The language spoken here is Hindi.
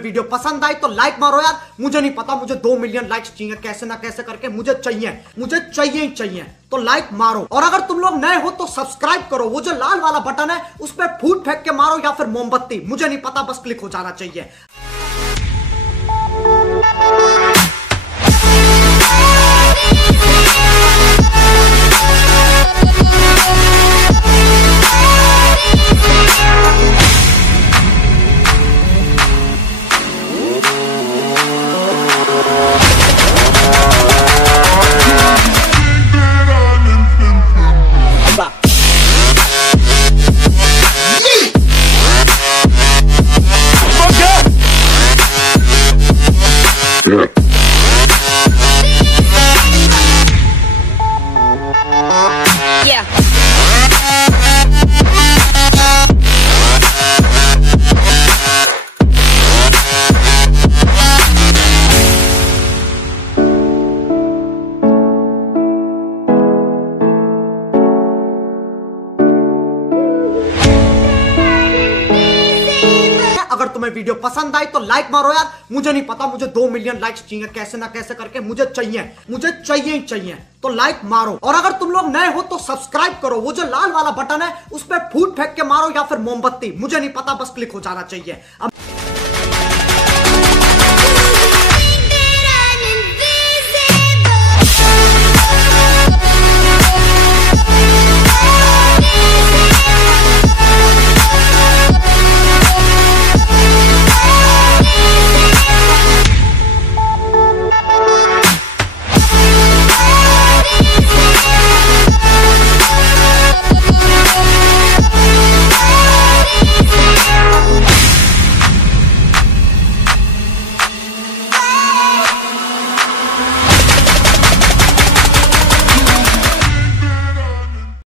वीडियो पसंद आई तो लाइक मारो यार। मुझे नहीं पता, मुझे 2 मिलियन लाइक्स चाहिए, कैसे ना कैसे करके मुझे चाहिए ही चाहिए। तो लाइक मारो, और अगर तुम लोग नए हो तो सब्सक्राइब करो। वो जो लाल वाला बटन है उस पर फूट फेंक के मारो या फिर मोमबत्ती, मुझे नहीं पता, बस क्लिक हो जाना चाहिए। अगर तुम्हें वीडियो पसंद आई तो लाइक मारो यार। मुझे नहीं पता, मुझे 2 मिलियन लाइक्स चाहिए, कैसे ना कैसे करके मुझे चाहिए ही चाहिए। तो लाइक मारो, और अगर तुम लोग नए हो तो सब्सक्राइब करो। वो जो लाल वाला बटन है उस पर फूट फेंक के मारो या फिर मोमबत्ती, मुझे नहीं पता, बस क्लिक हो जाना चाहिए। अब